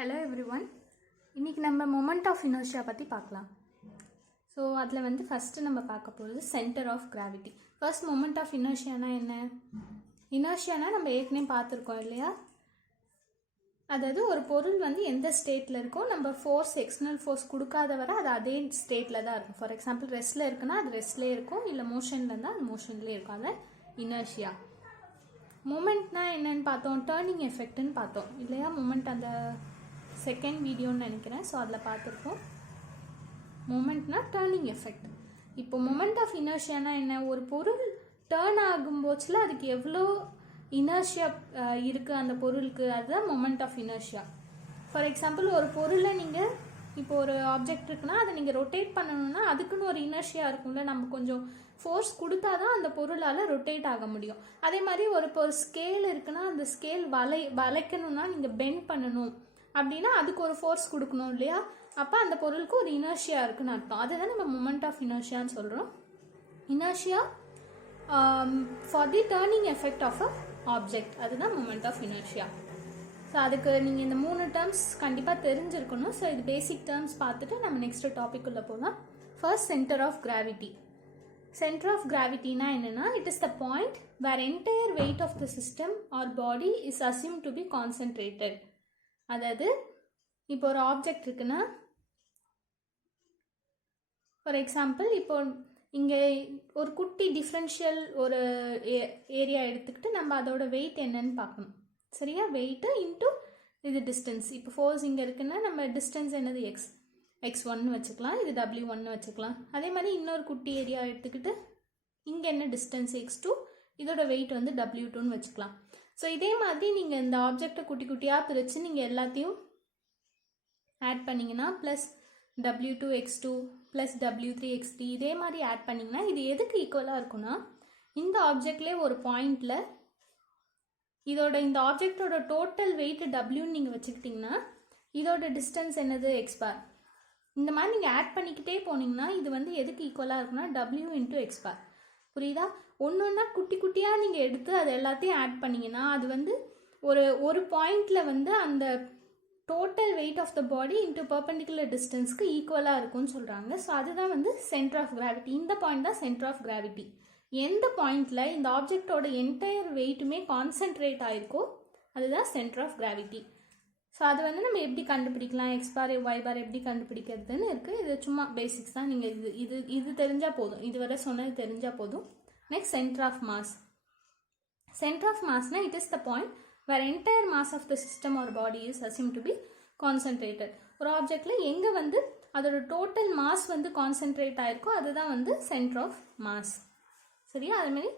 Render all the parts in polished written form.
Hello everyone. இன்றைக்கி நம்ம moment of inertia பற்றி பார்க்கலாம். ஸோ அதில் வந்து ஃபஸ்ட்டு நம்ம பார்க்க போகிறது centre of gravity. First moment of இனர்ஷியானா என்ன? இனர்ஷியானா நம்ம ஏற்கனவே பார்த்துருக்கோம் இல்லையா? அதாவது ஒரு பொருள் வந்து எந்த ஸ்டேட்டில் இருக்கோ, நம்ம ஃபோர்ஸ் எக்ஸ்டர்னல் ஃபோர்ஸ் கொடுக்காத வரை அது அதே ஸ்டேட்டில் தான் இருக்கும். ஃபார் எக்ஸாம்பிள் ரெஸ்ட்டில் இருக்குன்னா அது ரெஸ்ட்லேயே இருக்கும், இல்லை மோஷனில் இருந்தால் அது மோஷன்லேயே இருக்கும். அது இனர்ஷியா. மூமெண்ட்னா என்னன்னு பார்த்தோம், டேர்னிங் எஃபெக்ட்னு பார்த்தோம் இல்லையா? மூமெண்ட் அந்த செகண்ட் வீடியோன்னு நினைக்கிறேன். ஸோ அதில் பார்த்துருக்கோம். மூமெண்ட்னா டேர்னிங் எஃபெக்ட். இப்போ மொமெண்ட் ஆஃப் இனர்ஷியானா என்ன? ஒரு பொருள் டேர்ன் ஆகும்போச்சில் அதுக்கு எவ்வளோ இனர்ஷியா இருக்குது அந்த பொருளுக்கு, அதுதான் moment of inertia. For example ஒரு பொருளை நீங்கள் இப்போ ஒரு ஆப்ஜெக்ட் இருக்குன்னா அதை நீங்கள் ரொட்டேட் பண்ணணும்னா அதுக்குன்னு ஒரு இனர்ஷியா இருக்கும்ல, நம்ம கொஞ்சம் ஃபோர்ஸ் கொடுத்தா தான் அந்த பொருளால் ரொட்டேட் ஆக முடியும். அதே மாதிரி ஒரு ஸ்கேல் இருக்குன்னா அந்த ஸ்கேல் வளைக்கணும்னா நீங்கள் பெண்ட் பண்ணணும் அப்படின்னா அதுக்கு ஒரு ஃபோர்ஸ் கொடுக்கணும் இல்லையா? அப்போ அந்த பொருளுக்கு ஒரு இனர்ஷியா இருக்குன்னு அர்த்தம். அதுதான் நம்ம மொமெண்ட் ஆஃப் இனர்ஷியான்னு சொல்கிறோம். Inertia for the turning effect of a object, அதுதான் மொமெண்ட் ஆஃப் இனர்ஷியா. ஸோ அதுக்கு நீங்கள் இந்த 3 டேர்ம்ஸ் கண்டிப்பாக தெரிஞ்சிருக்கணும். ஸோ இது பேசிக் டேர்ம்ஸ் பார்த்துட்டு நம்ம நெக்ஸ்ட் டாபிக் உள்ள போகலாம். First, centre of gravity. Centre of கிராவிட்டினா என்னன்னா, it is the point where entire weight of the system or body is assume to be concentrated. அதாவது இப்போ ஒரு ஆப்ஜெக்ட் இருக்குன்னா, ஃபார் எக்ஸாம்பிள் இப்போ இங்கே ஒரு குட்டி டிஃப்ரென்ஷியல் ஒரு ஏரியா எடுத்துக்கிட்டு நம்ம அதோட வெயிட் என்னன்னு பார்க்கணும். சரியா? வெயிட்டு இன்ட்டு இது டிஸ்டன்ஸ். இப்போ ஃபோர்ஸ் இங்கே இருக்குன்னா நம்ம டிஸ்டன்ஸ் என்னது x1 வச்சுக்கலாம், இது w1 வச்சுக்கலாம். அதே மாதிரி இன்னொரு குட்டி ஏரியா எடுத்துக்கிட்டு இங்கே என்ன டிஸ்டன்ஸ் x2, இதோட வெயிட் வந்து w2ன்னு வச்சுக்கலாம். ஸோ இதே மாதிரி நீங்கள் இந்த ஆப்ஜெக்டை குட்டி குட்டியாக பிரித்து நீங்கள் எல்லாத்தையும் ஆட் பண்ணிங்கன்னா plus w2 x2 plus w3 x3 இதே மாதிரி ஆட் பண்ணிங்கன்னா இது எதுக்கு ஈக்குவலாக இருக்குன்னா, இந்த ஆப்ஜெக்ட்லேயே ஒரு பாயிண்டில் இந்த ஆப்ஜெக்டோட டோட்டல் வெயிட் wன்னு நீங்கள் வச்சுக்கிட்டிங்கன்னா இதோட டிஸ்டன்ஸ் என்னது x பார். இந்த மாதிரி நீங்கள் ஆட் பண்ணிக்கிட்டே போனீங்கன்னா இது வந்து எதுக்கு ஈக்குவலாக இருக்குன்னா w இன்ட்டு x பார். புரியுதா? ஒன்று ஒன்றா குட்டி குட்டியாக நீங்கள் எடுத்து அது எல்லாத்தையும் ஆட் பண்ணிங்கன்னா அது வந்து ஒரு பாயிண்டில் வந்து அந்த total weight of the body into perpendicular டிஸ்டன்ஸ்க்கு ஈக்குவலாக இருக்கும்னு சொல்கிறாங்க. ஸோ அதுதான் வந்து சென்டர் ஆஃப் கிராவிட்டி. இந்த பாயிண்ட் தான் சென்டர் ஆஃப் கிராவிட்டி. எந்த பாயிண்டில் இந்த ஆப்ஜெக்டோட என்டையர் வெயிட்டுமே கான்சென்ட்ரேட் ஆகிருக்கோ அதுதான் சென்டர் ஆஃப் கிராவிட்டி. ஸோ அது வந்து நம்ம எப்படி கண்டுபிடிக்கலாம், எக்ஸ் பார் ஒய் பார் எப்படி கண்டுபிடிக்கிறதுன்னு இருக்குது. இது சும்மா பேசிக்ஸ் தான். நீங்கள் இது தெரிஞ்சால் போதும், இதுவரை சொன்னது தெரிஞ்சால் போதும். Next, centre of mass. Centre of மாஸ்னா it is the point where entire mass of the system or body is assumed to be concentrated. ஒரு ஆப்ஜெக்ட்ல எங்க வந்து அதோட டோட்டல் மாஸ் வந்து கான்சென்ட்ரேட் ஆயிருக்கோ அதுதான் வந்து சென்டர் ஆஃப் மாஸ். சரியா? அதே மாதிரி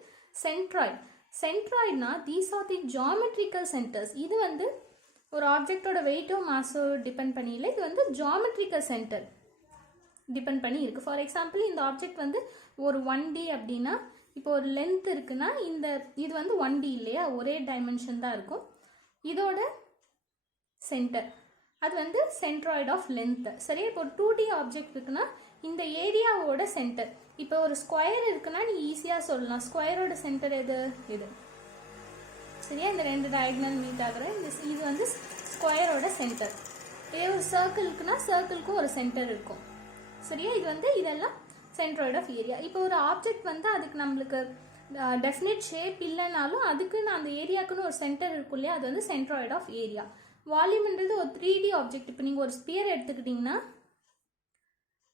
சென்ட்ராய்ட். சென்ட்ராய்ட்னா these are the geometrical centres. இது வந்து ஒரு ஆப்ஜெக்டோட வெயிட்டோ மாஸோ டிபெண்ட் பண்ணி இல்லை, இது வந்து ஜியாமெட்ரிக்கல் சென்டர் டிபெண்ட் பண்ணி இருக்கு. ஃபார் எக்ஸாம்பிள் இந்த ஆப்ஜெக்ட் வந்து ஒரு 1D அப்படின்னா, இப்போ ஒரு லென்த் இருக்குன்னா இது வந்து 1D இல்லையா, ஒரே டைமென்ஷன் தான் இருக்கும். இதோட சென்டர் அது வந்து சென்ட்ராய்ட் ஆஃப் லென்த். சரியா? இப்போ 2D ஆப்ஜெக்ட் இருக்குன்னா இந்த ஏரியாவோட சென்டர். இப்போ ஒரு ஸ்கொயர் இருக்குன்னா நீ ஈஸியாக சொல்லலாம் ஸ்கொயரோட சென்டர் எது இது. சரியா? இந்த 2 டயகனல் மீட் ஆகிற இது வந்து ஸ்கொயரோட சென்டர். இதே ஒரு சர்க்கிள் இருக்குன்னா சர்க்கிளுக்கும் ஒரு சென்டர் இருக்கும். சரியா? இது வந்து இதெல்லாம் சென்ட்ராய்ட் ஆஃப் ஏரியா. இப்போ ஒரு ஆப்ஜெக்ட் வந்து அதுக்கு நம்மளுக்கு டெஃபினட் ஷேப் இல்லைனாலும் அதுக்குன்னு அந்த ஏரியாவுக்குன்னு ஒரு சென்டர் இருக்கும் இல்லையா, அது வந்து சென்ட்ராய்ட் ஆஃப் ஏரியா. வால்யூம்ன்றது ஒரு 3D ஆப்ஜெக்ட். இப்போ நீங்கள் ஒரு ஸ்பியர் எடுத்துக்கிட்டிங்கன்னா,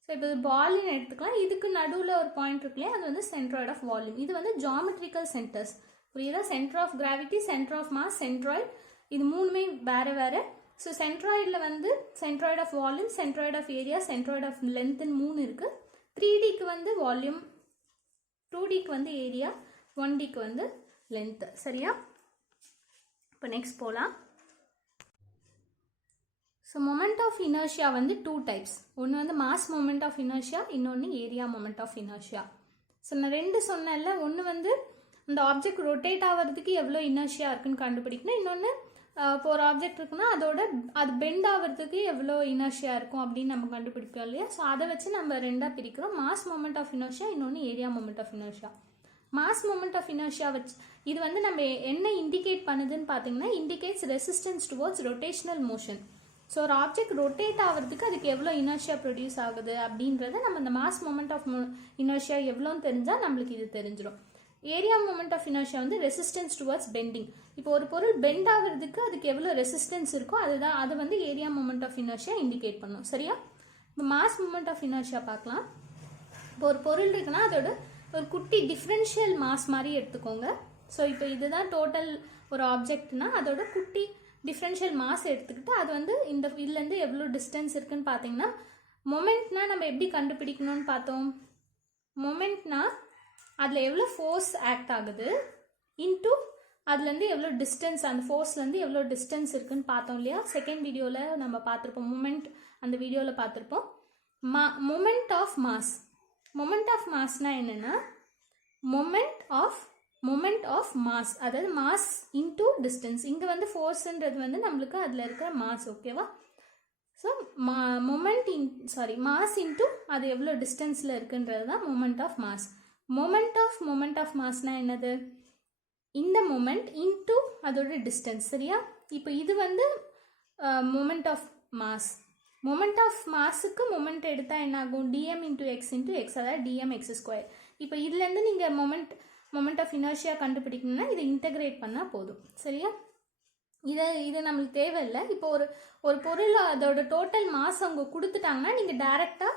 ஸோ இப்போ பால்னு எடுத்துக்கலாம், இதுக்கு நடுவில் ஒரு பாயிண்ட் இருக்கு இல்லையா, அது வந்து சென்ட்ராய்ட் ஆஃப் வால்யூம். இது வந்து ஜியாமெட்ரிக்கல் சென்டர்ஸ். புரியுதா? Centre of gravity, centre of mass, centroid, இது மூணுமே வேறு வேறு. ஸோ சென்ட்ராய்டில் வந்து centroid of volume, centroid of area, centroid of லென்த்னு 3 இருக்குது. 3Dக்கு வந்து வால்யூம், 2Dக்கு வந்து ஏரியா, 1Dக்கு வந்து லென்த். சரியா? இப்போ நெக்ஸ்ட் போகலாம். ஸோ மொமெண்ட் ஆஃப் இனர்ஷியா வந்து 2 டைப்ஸ். ஒன்று வந்து மாஸ் மொமெண்ட் ஆஃப் இனர்ஷியா, இன்னொன்று area moment of inertia. So நான் 2 சொன்னேன்ல, ஒன்று வந்து இந்த ஆப்ஜெக்ட் ரொட்டேட் ஆகிறதுக்கு எவ்வளோ இனர்ஷியா இருக்குன்னு கண்டுபிடிக்கணும். இன்னொன்று இப்போ ஒரு ஆப்ஜெக்ட் இருக்குன்னா அது பெண்ட் ஆகிறதுக்கு எவ்வளோ இனர்ஷியா இருக்கும் அப்படின்னு நம்ம கண்டுபிடிப்போம் இல்லையா? ஸோ அதை வச்சு நம்ம 2ஆக பிரிக்கிறோம், மாஸ் மொமெண்ட் ஆஃப் இனர்ஷியா, இன்னொன்று area moment of inertia. Mass moment of inertia வச்சு இது வந்து நம்ம என்ன இண்டிகேட் பண்ணுதுன்னு பார்த்தீங்கன்னா, indicates resistance towards rotational motion. So ஒரு ஆப்ஜெக்ட் ரொட்டேட் ஆகிறதுக்கு அதுக்கு எவ்வளோ இனர்ஷியா ப்ரொடியூஸ் ஆகுது அப்படின்றத நம்ம இந்த மாஸ் மொமெண்ட் ஆஃப் இனர்ஷியா எவ்வளோன்னு தெரிஞ்சால் நம்மளுக்கு இது தெரிஞ்சிடும். ஏரியா மொமெண்ட் ஆஃப் இனர்ஷியா வந்து ரெசிஸ்டன்ஸ் டுவர்ட்ஸ் பெண்டிங். இப்போ ஒரு பொருள் பெண்ட் ஆகிறதுக்கு அதுக்கு எவ்வளோ ரெசிஸ்டன்ஸ் இருக்கோ அது வந்து area moment of inertia indicate பண்ணும். சரியா? இப்போ மாஸ் மொமெண்ட் ஆஃப் இனர்ஷியா பார்க்கலாம். இப்போ ஒரு பொருள் இருக்குன்னா அதோட ஒரு குட்டி டிஃப்ரென்ஷியல் மாஸ் மாதிரி எடுத்துக்கோங்க. ஸோ இப்போ இதுதான் டோட்டல் ஒரு ஆப்ஜெக்ட்னா அதோட குட்டி டிஃப்ரென்ஷியல் மாஸ் எடுத்துக்கிட்டு அது வந்து இதுலேருந்து எவ்வளோ டிஸ்டன்ஸ் இருக்குன்னு பார்த்தீங்கன்னா, மொமெண்ட்னா நம்ம எப்படி கண்டுபிடிக்கணும்னு பார்த்தோம். மொமெண்ட்னா அதில் எவ்வளோ ஃபோர்ஸ் ஆக்ட் ஆகுது இன்டூ அதுலேருந்து எவ்வளோ டிஸ்டன்ஸ், அந்த ஃபோர்ஸ்லேருந்து எவ்வளோ டிஸ்டன்ஸ் இருக்குன்னு பார்த்தோம் இல்லையா? செகண்ட் வீடியோவில் நம்ம பார்த்துருப்போம். மொமெண்ட் அந்த வீடியோவில் பார்த்துருப்போம். Moment of mass. Moment of மாஸ்னா என்னென்னா மொமெண்ட் ஆஃப் மாஸ், அதாவது மாஸ் இன்டூ டிஸ்டன்ஸ். இங்கே வந்து ஃபோர்ஸ்ன்றது வந்து நம்மளுக்கு அதில் இருக்கிற மாஸ். ஓகேவா? ஸோ மாஸ் இன்டூ அது எவ்வளோ டிஸ்டன்ஸில் இருக்குன்றது தான் moment of mass. Moment of மாஸ்னா என்னது? இந்த மொமெண்ட் இன்டூ அதோட டிஸ்டன்ஸ். சரியா? இப்போ இது வந்து moment of mass. Moment of மாஸுக்கு மொமெண்ட் எடுத்தால் என்ன ஆகும்? dm into x into x, அதாவது dm எக்ஸ் ஸ்கொயர். இப்போ இதுலேருந்து நீங்கள் மொமெண்ட் ஆஃப் இனர்ஷியா கண்டுபிடிக்கணும்னா இதை இன்டகிரேட் பண்ணால் போதும். சரியா? இது நம்மளுக்கு தேவையில்லை. இப்போ ஒரு பொருள் அதோட டோட்டல் மாஸ் அவங்க கொடுத்துட்டாங்கன்னா நீங்கள் டைரெக்டாக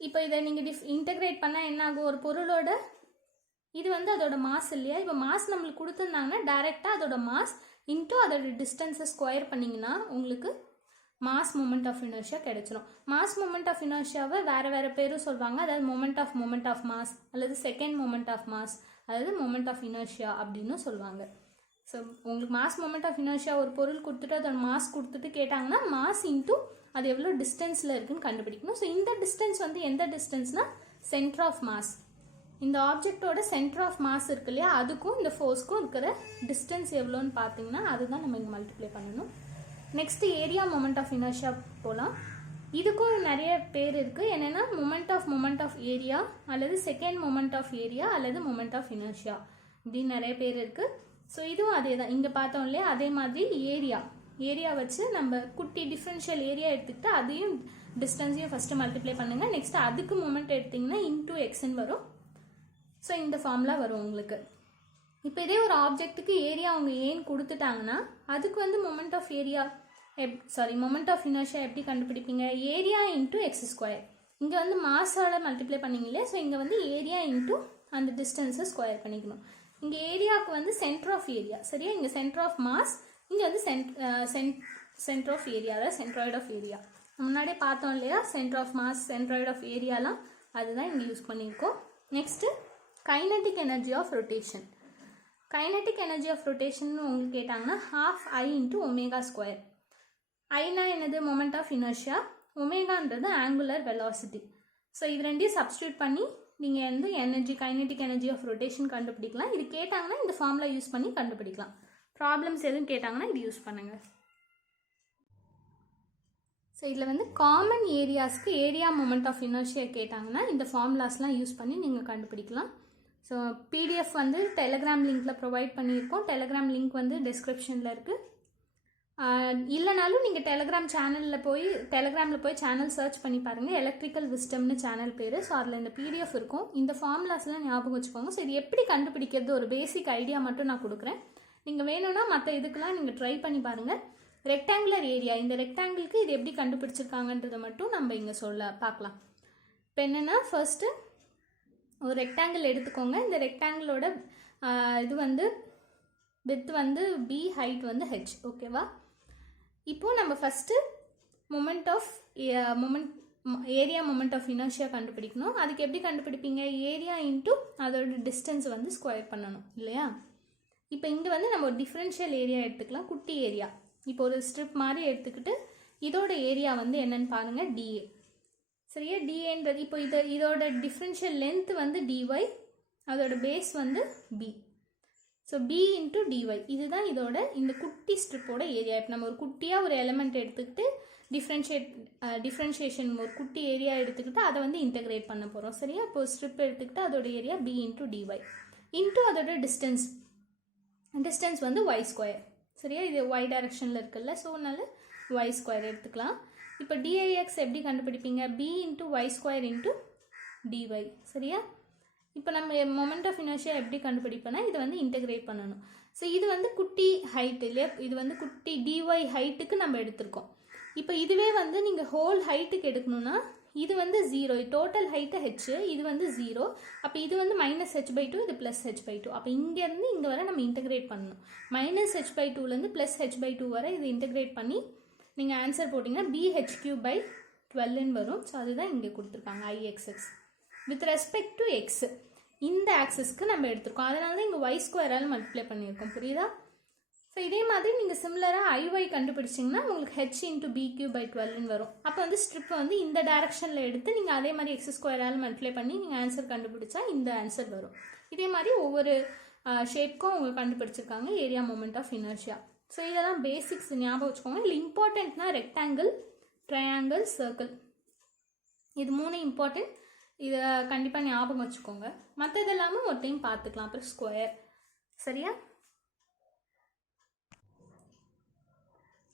இப்போ இதை நீங்கள் இன்டகிரேட் பண்ணால் என்ன ஆகும்? ஒரு பொருளோட இது வந்து அதோட மாஸ் இல்லையா? இப்போ மாஸ் நம்மளுக்கு கொடுத்துருந்தாங்கன்னா டைரெக்டாக அதோட மாஸ் இன்டூ அதோட டிஸ்டன்ஸை ஸ்கொயர் பண்ணிங்கன்னா உங்களுக்கு மாஸ் மொமெண்ட் ஆஃப் இனர்ஷியா கிடைச்சிடும். மாஸ் மொமெண்ட் ஆஃப் இனர்ஷியாவை வேறு பேரும் சொல்லுவாங்க. அதாவது மொமெண்ட் ஆஃப் மாஸ் அல்லது செகண்ட் மொமெண்ட் ஆஃப் மாஸ், அதாவது மொமெண்ட் ஆஃப் இனர்ஷியா அப்படின்னு சொல்லுவாங்க. ஸோ உங்களுக்கு மாஸ் மொமெண்ட் ஆஃப் இனர்ஷியா ஒரு பொருள் கொடுத்துட்டு அதோட மாஸ் கொடுத்துட்டு கேட்டாங்கன்னா மாஸ் இன்டூ அது எவ்வளோ டிஸ்டன்ஸில் இருக்குன்னு கண்டுபிடிக்கணும். ஸோ இந்த டிஸ்டன்ஸ் வந்து எந்த டிஸ்டன்ஸ்னா சென்டர் ஆஃப் மாஸ். இந்த ஆப்ஜெக்டோட சென்டர் ஆஃப் மாஸ் இருக்கு இல்லையா, அதுக்கும் இந்த ஃபோர்ஸ்க்கும் இருக்கிற டிஸ்டன்ஸ் எவ்வளோன்னு பார்த்தீங்கன்னா அதுதான் நம்ம இங்கே மல்டிப்ளை பண்ணணும். Next area moment of inertia போகலாம். இதுக்கும் நிறைய பேர் இருக்குது. என்னென்னா மொமெண்ட் ஆஃப் ஏரியா அல்லது செகண்ட் மொமெண்ட் ஆஃப் ஏரியா அல்லது மொமெண்ட் ஆஃப் இனர்ஷியா இப்படின்னு நிறைய பேர் இருக்குது. ஸோ இதுவும் அதே தான். இங்கே பார்த்தோம் இல்லையா, அதே மாதிரி ஏரியா வச்சு நம்ம குட்டி டிஃப்ரென்ஷியல் ஏரியா எடுத்துக்கிட்டு அதையும் டிஸ்டன்ஸையும் ஃபஸ்ட்டு மல்டிப்ளை பண்ணுங்கள். நெக்ஸ்ட் அதுக்கு மொமெண்ட் எடுத்திங்கன்னா இன்டூ எக்ஸ்ன்னு வரும். ஸோ இந்த ஃபார்முலா வரும் உங்களுக்கு. இப்போ இதே ஒரு ஆப்ஜெக்ட்டுக்கு ஏரியா அவங்க ஏன் கொடுத்துட்டாங்கன்னா அதுக்கு வந்து மொமெண்ட் ஆஃப் இனர்ஷியா எப்படி கண்டுபிடிப்பீங்க? Area into x square. இங்கே வந்து மாஸால் மல்டிப்ளை பண்ணிங்களே, ஸோ இங்கே வந்து ஏரியா இன்டூ அந்த டிஸ்டன்ஸை ஸ்கொயர் பண்ணிக்கணும். இங்கே ஏரியாவுக்கு வந்து சென்டர் ஆஃப் ஏரியா. சரியா? இங்கே சென்டர் ஆஃப் மாஸ், இங்கே வந்து சென்டர் ஆஃப் ஏரியா, அதாவது சென்ட்ராய்டு ஆஃப் ஏரியா. முன்னாடியே பார்த்தோம் இல்லையா, centre of mass, centroid of ஏரியாலாம் அதுதான் இங்கே யூஸ் பண்ணியிருக்கோம். Next kinetic energy of rotation. Kinetic energy of rotation உங்களுக்கு கேட்டாங்கன்னா ½ I இன்டூ ஒமேகா ஸ்கொயர். ஐனா என்னது? Moment of inertia. ஒமேகான்றது ஆங்குலர் வெலாசிட்டி. ஸோ இது ரெண்டையும் சப்ஸ்டியூட் பண்ணி நீங்கள் வந்து கைனட்டிக் எனர்ஜி ஆஃப் ரொட்டேஷன் கண்டுபிடிக்கலாம். இது கேட்டாங்கன்னா இந்த ஃபார்முலா யூஸ் பண்ணி கண்டுபிடிக்கலாம். ப்ராப்ளம்ஸ் எதுவும் கேட்டாங்கன்னா இது யூஸ் பண்ணுங்கள். ஸோ இதில் வந்து காமன் ஏரியாஸ்க்கு ஏரியா மொமெண்ட் ஆஃப் இனர்ஷியா கேட்டாங்கன்னா இந்த ஃபார்முலாஸ்லாம் யூஸ் பண்ணி நீங்கள் கண்டுபிடிக்கலாம். ஸோ பிடிஎஃப் வந்து டெலகிராம் லிங்க்கில் ப்ரொவைட் பண்ணியிருக்கோம். டெலகிராம் லிங்க் வந்து டிஸ்கிரிப்ஷனில் இருக்குது. இல்லைனாலும் நீங்கள் டெலகிராமில் போய் சேனல் சர்ச் பண்ணி பாருங்கள். எலக்ட்ரிக்கல் விஸ்டம்னு சேனல் பேர். ஸோ அதில் இந்த பிடிஎஃப் இருக்கும். இந்த ஃபார்முலாஸ்லாம் ஞாபகம் வச்சுக்கோங்க. ஸோ இது எப்படி கண்டுபிடிக்கிறது ஒரு பேசிக் ஐடியா மட்டும் நான் கொடுக்குறேன். நீங்கள் வேணும்னா மற்ற இதுக்கெலாம் நீங்கள் ட்ரை பண்ணி பாருங்கள். ரெக்டாங்குலர் ஏரியா, இந்த ரெக்டாங்கிளுக்கு இது எப்படி கண்டுபிடிச்சிருக்காங்கன்றதை மட்டும் நம்ம இங்கே பார்க்கலாம். இப்போ என்னென்னா ஃபர்ஸ்ட்டு ஒரு ரெக்டாங்கிள் எடுத்துக்கோங்க. இந்த ரெக்டாங்கிளோட இது வந்து வித் வந்து b, ஹைட் வந்து h. ஓகேவா? இப்போது நம்ம first area moment of inertia கண்டுபிடிக்கணும். அதுக்கு எப்படி கண்டுபிடிப்பீங்க? ஏரியா இன்டூ அதோட டிஸ்டன்ஸ் வந்து ஸ்கொயர் பண்ணணும் இல்லையா? இப்போ இங்கே வந்து நம்ம ஒரு டிஃப்ரென்ஷியல் ஏரியா எடுத்துக்கலாம், குட்டி ஏரியா. இப்போ ஒரு ஸ்ட்ரிப் மாதிரி எடுத்துக்கிட்டு இதோட ஏரியா வந்து என்னன்னு பாருங்கள், dA. சரியா? dAன்றது இப்போ இதோட டிஃப்ரென்ஷியல் லென்த் வந்து dy, அதோட பேஸ் வந்து b. So b into dy இதுதான் இதோட இந்த குட்டி ஸ்ட்ரிப்போட ஏரியா. இப்போ நம்ம ஒரு குட்டியாக ஒரு எலிமெண்ட் எடுத்துக்கிட்டு டிஃப்ரென்ஷியேஷன் ஒரு குட்டி ஏரியா எடுத்துக்கிட்டு அதை வந்து இன்டகிரேட் பண்ண போகிறோம். சரியா? இப்போ ஸ்ட்ரிப் எடுத்துக்கிட்டு அதோட area b into dy into அதோட டிஸ்டன்ஸ் வந்து y ஸ்கொயர். சரியா? இது y டைரக்ஷனில் இருக்குல்ல, ஸோ அதனால ஒய் ஸ்கொயர் எடுத்துக்கலாம். இப்போ டிஐஎக்ஸ் எப்படி கண்டுபிடிப்பீங்க? B into y square into d y. சரியா? இப்போ நம்ம மொமெண்ட் ஆஃப் இனர்ஷியா எப்படி கண்டுபிடிப்போன்னா இது வந்து இன்டெகிரேட் பண்ணணும். ஸோ இது வந்து குட்டி ஹைட் இல்லையா, இது வந்து குட்டி டிஒய் ஹைட்டுக்கு நம்ம எடுத்திருக்கோம். இப்போ இதுவே வந்து நீங்கள் ஹோல் ஹைட்டுக்கு எடுக்கணும்னா இது வந்து 0, டோட்டல் ஹைட்டு ஹெச், இது வந்து 0. அப்போ இது வந்து -h/2, இது +h/2. அப்போ இங்கேருந்து இங்கே வரை நம்ம இன்டெகிரேட் பண்ணணும். -h/2லேருந்து +h/2 வரை இது இன்டெகிரேட் பண்ணி நீங்கள் ஆன்சர் போட்டிங்கன்னா bh3/12ன்னு வரும். ஸோ அதுதான் இங்கே கொடுத்துருக்காங்க IXX with respect to X. இந்த ஆக்சஸ்க்கு நம்ம எடுத்திருக்கோம், அதனால தான் இங்கே ஒய் ஸ்கொயரால் மல்டிப்ளை பண்ணியிருக்கோம். புரியுதா? ஸோ இதே மாதிரி நீங்கள் சிமிலராக IY கண்டுபிடிச்சிங்கன்னா உங்களுக்கு h இன்ட்டு BQ/12ன்னு வரும். அப்போ வந்து ஸ்ட்ரிப் வந்து இந்த டைரக்ஷனில் எடுத்து நீங்கள் அதே மாதிரி எக்ஸ் ஸ்கொயரால் மல்டிப்ளை பண்ணி நீங்கள் ஆன்சர் கண்டுபிடிச்சா இந்த ஆன்சர் வரும். இதே மாதிரி ஒவ்வொரு ஷேப்க்கும் அவங்க கண்டுபிடிச்சிருக்காங்க area moment of inertia. So இதெல்லாம் பேசிக்ஸ் ஞாபகம் வச்சுக்கோங்க. இல்லை இம்பார்ட்டண்ட்னா ரெக்டாங்கிள், ட்ரையாங்கிள், சர்க்கிள், இது 3 இம்பார்ட்டன்ட். இதை கண்டிப்பாக ஞாபகம் வச்சுக்கோங்க. மற்றது எல்லாமே ஒரு டைம் பார்த்துக்கலாம். அப்புறம் ஸ்கொயர். சரியா?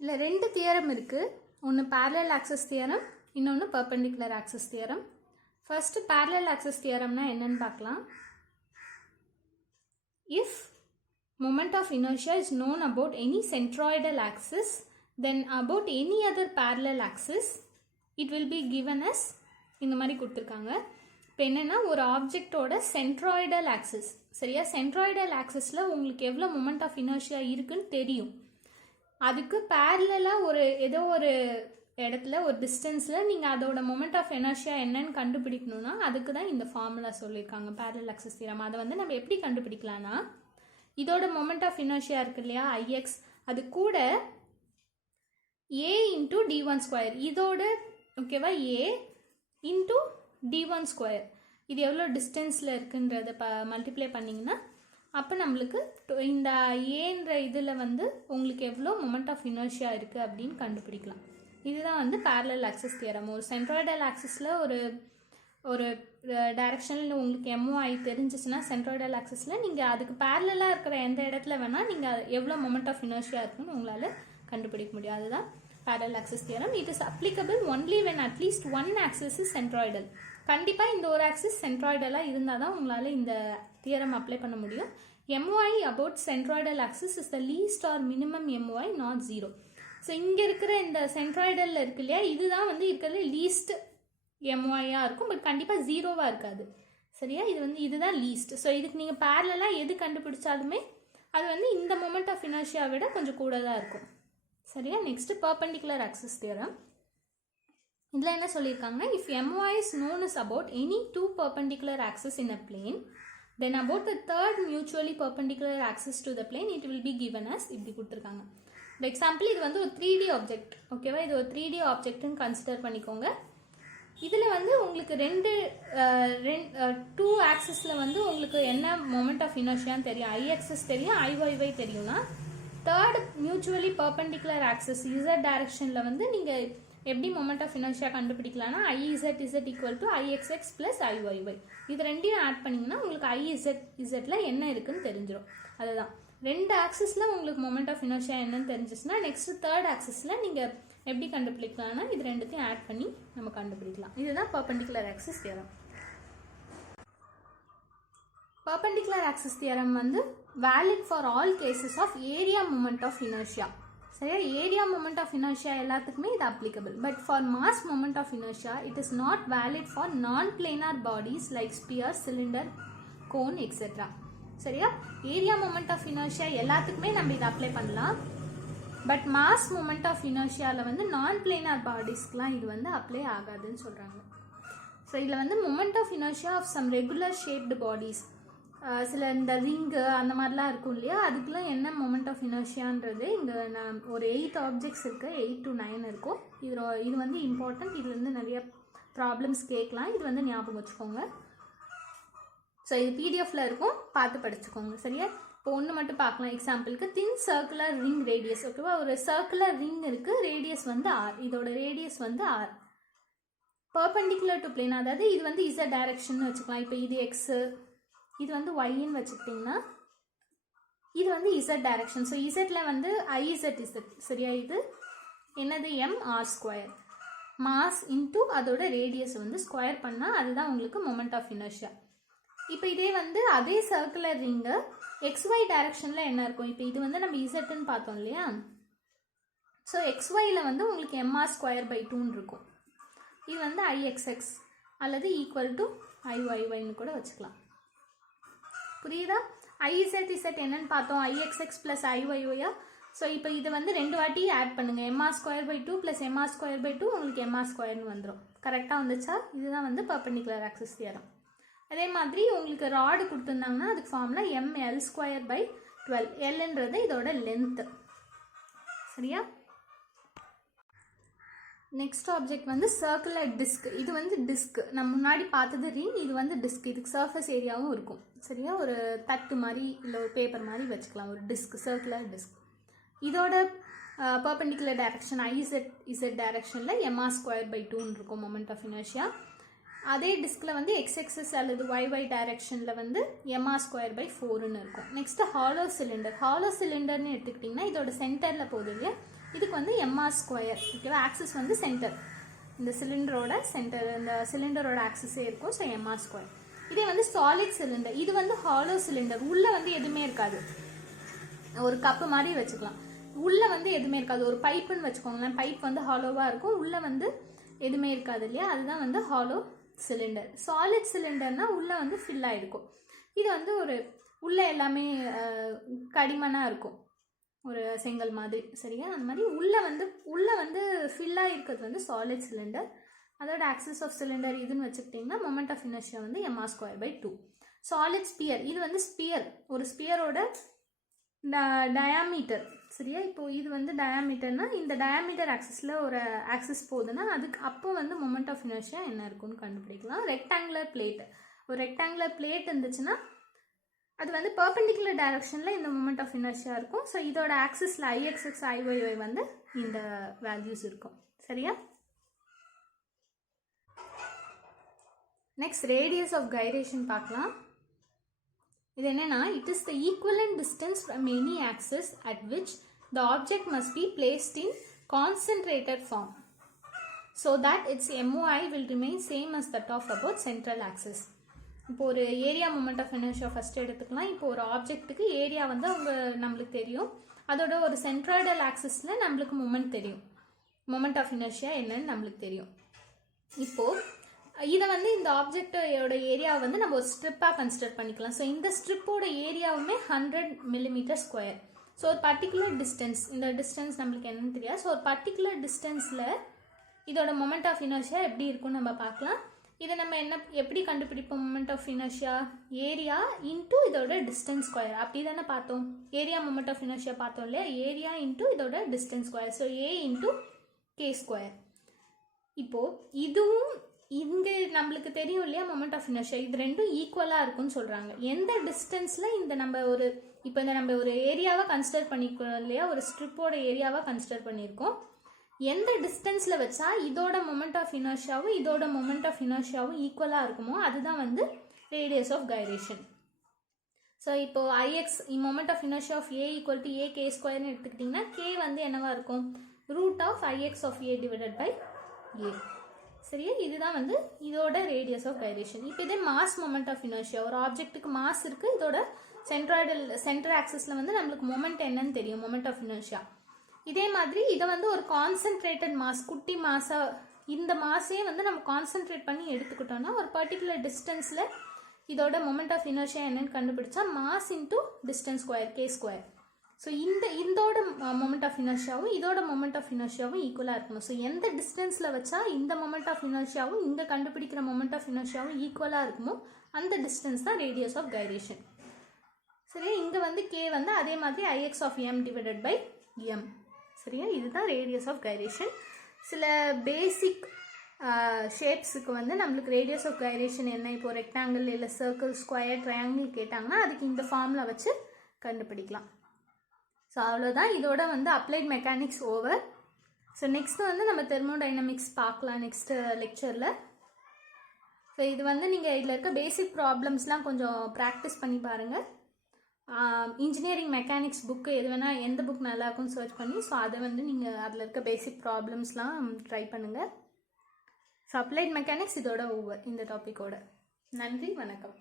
இல்லை 2 தியரம் இருக்குது. ஒன்று parallel axis தியரம், இன்னொன்று perpendicular axis theorem. First parallel axis தியரம்னா என்னன்னு பார்க்கலாம். If moment of inertia is known about any centroidal axis, then about any other parallel axis it will be given as இந்த மாதிரி கொடுத்துருக்காங்க. இப்போ என்னென்னா ஒரு ஆப்ஜெக்டோட சென்ட்ராய்டல் ஆக்சிஸ். சரியா? சென்ட்ராய்டல் ஆக்சிஸில் உங்களுக்கு எவ்வளோ மொமெண்ட் ஆஃப் இனர்ஷியா இருக்குன்னு தெரியும். அதுக்கு பேரலாக ஒரு ஏதோ ஒரு இடத்துல ஒரு டிஸ்டன்ஸில் நீங்கள் அதோட மொமெண்ட் ஆஃப் இனர்ஷியா என்னன்னு கண்டுபிடிக்கணும்னா அதுக்கு தான் இந்த ஃபார்முலா சொல்லியிருக்காங்க, பேரலல் ஆக்சிஸ் தியரம். அதை வந்து நம்ம எப்படி கண்டுபிடிக்கலாம்னா இதோட மொமெண்ட் ஆஃப் இனர்ஷியா இருக்கு இல்லையா IX, அது கூட A இன்ட்டு D1², இதோட ஓகேவா A இன்ட்டு D1², இது எவ்வளோ டிஸ்டன்ஸில் இருக்குன்றதை மல்டிப்ளை பண்ணிங்கன்னா அப்போ நம்மளுக்கு இந்த ஏன்ற இதில் வந்து உங்களுக்கு எவ்வளோ மொமெண்ட் ஆஃப் இனர்ஷியா இருக்குது அப்படின்னு கண்டுபிடிக்கலாம். இதுதான் வந்து parallel axis தியரம். ஒரு சென்ட்ராய்டல் ஆக்சிஸில் ஒரு டைரக்ஷனில் உங்களுக்கு MOI தெரிஞ்சிச்சுன்னா சென்ட்ராய்டல் ஆக்சிஸில் நீங்கள் அதுக்கு பேரலாக இருக்கிற எந்த இடத்துல வேணால் நீங்கள் எவ்வளோ மொமெண்ட் ஆஃப் இனர்ஷியா இருக்குன்னு உங்களால் கண்டுபிடிக்க முடியும். அதுதான் parallel axis theorem. It is applicable only when at least one axis is centroidal. கண்டிப்பாக இந்த ஒரு ஆக்சிஸ் சென்ட்ராய்டலாக இருந்தால் தான் உங்களால் இந்த தியரம் அப்ளை பண்ண முடியும். MOI about centroidal axis is the least or minimum MOI, not 0. So இங்கே இருக்கிற இந்த சென்ட்ராய்டலில் இருக்கு இல்லையா, இதுதான் வந்து இருக்கிறது லீஸ்ட் MOI-ஆக இருக்கும். பட் கண்டிப்பாக 0வாக இருக்காது. சரியா? இதுதான் லீஸ்ட். ஸோ இதுக்கு நீங்கள் பேரலாக எது கண்டுபிடிச்சாலுமே அது வந்து இந்த மொமெண்ட் ஆஃப் இனர்ஷியா விட கொஞ்சம் கூட தான் இருக்கும். சரியா? Next perpendicular axis theorem. இதில் என்ன சொல்லியிருக்காங்கன்னா, if MOI is known as about any two perpendicular axes in a plane, then about the third mutually perpendicular axis to the plane it will be given as இப்படி கொடுத்துருக்காங்க. For example, இது வந்து ஒரு 3D object. ஓகேவா? இது ஒரு 3D ஆப்ஜெக்ட்னு consider பண்ணிக்கோங்க. இதில் வந்து உங்களுக்கு டூ ஆக்சிஸில் வந்து உங்களுக்கு என்ன மொமெண்ட் ஆஃப் இனர்ஷியான்னு தெரியும். IXS தெரியும், IYY தெரியும்னா third mutually perpendicular axis Z டைரக்ஷனில் வந்து நீங்கள் எப்படி மொமெண்ட் ஆஃப் இனர்ஷியா கண்டுபிடிக்கலாம்னா IZ equal to IXX plus IYY. இது ரெண்டையும் ஆட் பண்ணிங்கன்னா உங்களுக்கு IZல என்ன இருக்குன்னு தெரிஞ்சிடும். அதுதான் 2 ஆக்சிஸில் உங்களுக்கு மொமெண்ட் ஆஃப் இனர்ஷியா என்னன்னு தெரிஞ்சிச்சுன்னா நெக்ஸ்ட் தேர்ட் ஆக்சிஸில் நீங்கள் எப்படி கண்டுபிடிக்கலாம்னா இது ரெண்டுத்தையும் ஆட் பண்ணி நம்ம கண்டுபிடிக்கலாம். இதுதான் perpendicular axis theorem. perpendicular axis theorem வந்து valid for all cases of area moment of inertia. சரியா? ஏரியா மொமெண்ட் ஆஃப் இனர்ஷியா எல்லாத்துக்குமே இது applicable. But for mass moment of inertia it is not valid for non planar bodies like sphere, cylinder, cone etcetera. சரியா? Area moment of inertia எல்லாத்துக்குமே நம்ம இதை apply பண்ணலாம். But mass moment of இனர்ஷியாவில் வந்து non planar பாடிஸ்க்குலாம் இது வந்து apply ஆகாதுன்னு சொல்கிறாங்க. ஸோ இதில் வந்து moment of inertia of some regular shaped bodies, சில இந்த ரிங்கு அந்த மாதிரிலாம் இருக்கும் இல்லையா, அதுக்கெலாம் என்ன மொமெண்ட் ஆஃப் இனர்ஷியான்றது இங்கே நான் ஒரு 8 ஆப்ஜெக்ட்ஸ் இருக்குது, 8 to 9 இருக்கும். இது வந்து இம்பார்ட்டன்ட். இது வந்து நிறைய ப்ராப்ளம்ஸ் கேட்கலாம். இது வந்து ஞாபகம் வச்சுக்கோங்க. ஸோ இது PDF-ல இருக்கும், பார்த்து படிச்சுக்கோங்க. சரியா? இப்போ ஒன்று மட்டும் பார்க்கலாம். எக்ஸாம்பிளுக்கு தின் சர்க்குலர் ரிங் ரேடியஸ். ஓகேவா? ஒரு சர்க்குலர் ரிங் இருக்குது, ரேடியஸ் வந்து R. இதோட ரேடியஸ் வந்து R. பர்பெண்டிகுலர் டு பிளேன், அதாவது இது வந்து Z டைரக்ஷன் வச்சுக்கலாம். இப்போ இது X, இது வந்து Yன்னு வச்சுக்கிட்டிங்கன்னா இது வந்து Z டைரக்ஷன். ஸோ இசட்டில் வந்து IZ. சரியா? இது என்னது mr ஸ்கொயர். மாஸ் இன்டூ அதோட ரேடியஸ் வந்து ஸ்கொயர் பண்ணால் அதுதான் உங்களுக்கு மொமெண்ட் ஆஃப் இனர்ஷியா. இப்போ இதே வந்து அதே சர்க்குலர் ரிங்கு XY டைரக்ஷனில் என்ன இருக்கும்? இப்போ இது வந்து நம்ம இசட்னு பார்த்தோம் இல்லையா? ஸோ XYயில் வந்து உங்களுக்கு mr ஸ்கொயர் பை 2ன்னு இருக்கும். இது வந்து IXX அல்லது ஈக்குவல் டு IYYன்னு கூட வச்சுக்கலாம். புரியுதா? IZ என்னன்னு பார்த்தோம், IXX ப்ளஸ் IYYயா. ஸோ இப்போ இது வந்து 2 வாட்டி ஆட் பண்ணுங்கள். mr square by 2 plus mr square by 2 உங்களுக்கு mr ஸ்கொயர்னு வந்துடும். கரெக்டாக வந்துச்சா? இதுதான் வந்து பர்பெண்டிகுலர் ஆக்சிஸ் தியரம். அதே மாதிரி உங்களுக்கு ராடு கொடுத்துருந்தாங்கன்னா அதுக்கு ஃபார்முலா ml ஸ்கொயர் பை 12. எல்ன்றது இதோட லென்த்து. சரியா? நெக்ஸ்ட் ஆப்ஜெக்ட் வந்து சர்க்குலர் டிஸ்க். இது வந்து டிஸ்க். நம்ம முன்னாடி பார்த்தது ரிங், இது வந்து டிஸ்க். இதுக்கு சர்ஃபேஸ் ஏரியாவும் இருக்கும். சரியா? ஒரு தட்டு மாதிரி இல்லை ஒரு பேப்பர் மாதிரி வச்சுக்கலாம். ஒரு டிஸ்க், சர்க்குலர் டிஸ்க். இதோட பர்பெண்டிகுலர் டைரக்ஷன் IZ டைரக்ஷனில் mr ஸ்கொயர் பை 2ன்னு இருக்கும் மொமெண்ட் ஆஃப் இனர்ஷியா. அதே டிஸ்கில் வந்து XXS அல்லது YY டைரக்ஷனில் வந்து mr ஸ்கொயர் பை 4ன்னு இருக்கும். Next hollow cylinder. ஹாலோ சிலிண்டர்னு எடுத்துக்கிட்டிங்கன்னா இதோட சென்டரில் போகுது இல்லையா? இதுக்கு வந்து mr ஸ்கொயர். ஓகேவா? ஆக்சிஸ் வந்து சென்டர். இந்த சிலிண்டரோட சென்டர், இந்த சிலிண்டரோட ஆக்சிஸே இருக்கும். So mr square. இதே வந்து சாலிட் சிலிண்டர். இது வந்து ஹாலோ சிலிண்டர். உள்ளே வந்து எதுவுமே இருக்காது. ஒரு கப்பு மாதிரி வச்சுக்கலாம். உள்ளே வந்து எதுவுமே இருக்காது. ஒரு பைப்புன்னு வச்சுக்கோங்களேன். பைப் வந்து ஹாலோவாக இருக்கும். உள்ளே வந்து எதுவுமே இருக்காது இல்லையா? அதுதான் வந்து ஹாலோ சிலிண்டர். சாலிட் சிலிண்டர்னா உள்ளே வந்து ஃபில் ஆகிருக்கும். இது வந்து ஒரு உள்ளே எல்லாமே கடிமனாக இருக்கும், ஒரு செங்கல் மாதிரி. சரியா? அந்த மாதிரி உள்ளே வந்து ஃபில்லாக இருக்கிறது வந்து சாலிட் சிலிண்டர். அதோட ஆக்சிஸ் ஆஃப் சிலிண்டர் இதுன்னு வச்சுக்கிட்டிங்கன்னா மொமெண்ட் ஆஃப் இனர்ஷியா வந்து mr square by 2. Solid sphere. இது வந்து ஸ்பியர். ஒரு ஸ்பியரோட டயாமீட்டர். சரியா? இப்போது இது வந்து டயாமீட்டர்னா இந்த டயாமீட்டர் ஆக்சிஸில் ஒரு ஆக்சிஸ் போகுதுன்னா அதுக்கு அப்போ வந்து மொமெண்ட் ஆஃப் இனர்ஷியா என்ன இருக்குன்னு கண்டுபிடிக்கலாம். Rectangular plate. ஒரு ரெக்டாங்குலர் பிளேட் இருந்துச்சுன்னா அது வந்து பர்பெண்டிகுலர் டைரக்ஷனில் இந்த மொமெண்ட் ஆஃப் இனர்ஷியா இருக்கும். ஸோ இதோட ஆக்சிஸில் IXX IYY வந்து இந்த வேல்யூஸ் இருக்கும். சரியா? நெக்ஸ்ட் ரேடியஸ் ஆஃப் கைரேஷன் பார்க்கலாம். இது என்னன்னா, it is the equivalent distance from any axis at which the object must be placed in concentrated form so that its MOI will remain same as that of about central axis. இப்போ ஒரு area moment of inertia first எடுத்துக்கலாம். இப்போ ஒரு ஆப்ஜெக்ட்டுக்கு area வந்து நம்மளுக்கு தெரியும். அதோட ஒரு சென்ட்ராய்டல் ஆக்சிஸில் நம்மளுக்கு மொமெண்ட் தெரியும். மொமெண்ட் ஆஃப் இனர்ஷியா என்னன்னு நம்மளுக்கு தெரியும். இப்போது இதை வந்து இந்த ஆப்ஜெக்டோட ஏரியாவை வந்து நம்ம ஒரு ஸ்ட்ரிப்பாக கன்சிடர் பண்ணிக்கலாம். ஸோ இந்த ஸ்ட்ரிப்போட ஏரியாவுமே 100 millimeter ஸ்கொயர். ஸோ ஒரு பர்டிகுலர் டிஸ்டன்ஸ், இந்த டிஸ்டன்ஸ் நம்மளுக்கு என்னன்னு தெரியாது. ஸோ ஒரு பர்டிகுலர் டிஸ்டன்ஸில் இதோட மொமெண்ட் ஆஃப் இனர்ஷியா எப்படி இருக்குன்னு நம்ம பார்க்கலாம். இதை நம்ம எப்படி கண்டுபிடிப்போம்? Moment of inertia area into இதோட டிஸ்டன்ஸ் ஸ்கொயர். அப்படி தானே பார்த்தோம். ஏரியா மொமெண்ட் ஆஃப் இனர்ஷியா பார்த்தோம் இல்லையா? ஏரியா இன்டூ இதோட distance square. So A into K square. இப்போது இதுவும் இங்கே நம்மளுக்கு தெரியும் இல்லையா மொமெண்ட் ஆஃப் இனர்ஷியா, இது ரெண்டும் ஈக்குவலாக இருக்குன்னு சொல்கிறாங்க. எந்த டிஸ்டன்ஸில் இந்த நம்ம ஒரு ஏரியாவை கன்சிடர் பண்ணிக்கிறோம் இல்லையா? ஒரு ஸ்ட்ரிப்போட ஏரியாவை கன்சிடர் பண்ணியிருக்கோம். எந்த டிஸ்டன்ஸில் வச்சா இதோட மொமெண்ட் ஆஃப் இனர்ஷியாவும் இதோட மொமெண்ட் ஆஃப் இனர்ஷியாவும் ஈக்குவலாக இருக்குமோ அதுதான் வந்து ரேடியஸ் ஆஃப் கைரேஷன். ஸோ இப்போது IX moment of inertia of A equal to AK ஸ்கொயர்னு எடுத்துக்கிட்டிங்கன்னா K வந்து என்னவாக இருக்கும்? Root of IX of A divided by A. சரியா? இதுதான் வந்து இதோட ரேடியஸ் ஆஃப் கைரேஷன். இப்போ இதே மாஸ் மொமெண்ட் ஆஃப் இனர்ஷியா, ஒரு ஆப்ஜெக்ட்டுக்கு மாஸ் இருக்குது. இதோட சென்ட்ரல் ஆக்சிஸில் வந்து நம்மளுக்கு மொமெண்ட் என்னன்னு தெரியும், மொமெண்ட் ஆஃப் இனர்ஷியா. இதே மாதிரி இதை வந்து ஒரு கான்சென்ட்ரேட்டட் மாஸ், குட்டி மாஸாக இந்த மாஸே வந்து நம்ம கான்சென்ட்ரேட் பண்ணி எடுத்துக்கிட்டோம்னா ஒரு பர்டிகுலர் டிஸ்டன்ஸில் இதோட மொமெண்ட் ஆஃப் இனர்ஷியா என்னன்னு கண்டுபிடிச்சா mass into distance square K square. So இதோட மொமெண்ட் ஆஃப் இனர்ஷியாவும் இதோட மொமெண்ட் ஆஃப் இனர்ஷியாவும் ஈக்குவலாக இருக்கணும். ஸோ எந்த டிஸ்டன்ஸில் வச்சா இந்த மொமெண்ட் ஆஃப் இனர்ஷியாவும் இங்கே கண்டுபிடிக்கிற மொமெண்ட் ஆஃப் இனர்ஷியாவும் ஈக்குவலாக இருக்குமோ அந்த டிஸ்டன்ஸ் தான் ரேடியஸ் ஆஃப் கைரேஷன். சரியா? இங்கே வந்து K வந்து அதே மாதிரி IX of M divided by M. சரியா? இதுதான் ரேடியஸ் ஆஃப் கைரேஷன். சில பேசிக் ஷேப்ஸுக்கு வந்து நம்மளுக்கு ரேடியஸ் ஆஃப் கைரேஷன் என்ன, இப்போ ரெக்டாங்கிள் இல்லை சர்க்கிள் ஸ்கொயர் ட்ரையாங்கிள் கேட்டாங்கன்னா அதுக்கு இந்த ஃபார்முலா வச்சு கண்டுபிடிக்கலாம். ஸோ அவ்வளோதான். இதோட வந்து applied mechanics over. So next வந்து நம்ம தெர்மோடைனமிக்ஸ் பார்க்கலாம் நெக்ஸ்ட் லெக்சரில். ஸோ இது வந்து நீங்கள் இதில் இருக்க பேசிக் ப்ராப்ளம்ஸ்லாம் கொஞ்சம் ப்ராக்டிஸ் பண்ணி பாருங்கள். இன்ஜினியரிங் மெக்கானிக்ஸ் புக்கு எது வேணால் எந்த புக் நல்லா இருக்கும்னு சர்ச் பண்ணி ஸோ அதை வந்து நீங்கள் அதில் இருக்க பேசிக் ப்ராப்ளம்ஸ்லாம் ட்ரை பண்ணுங்கள். ஸோ அப்ளைட் மெக்கானிக்ஸ் இதோட ஓவர் இந்த டாப்பிக்கோட. நன்றி, வணக்கம்.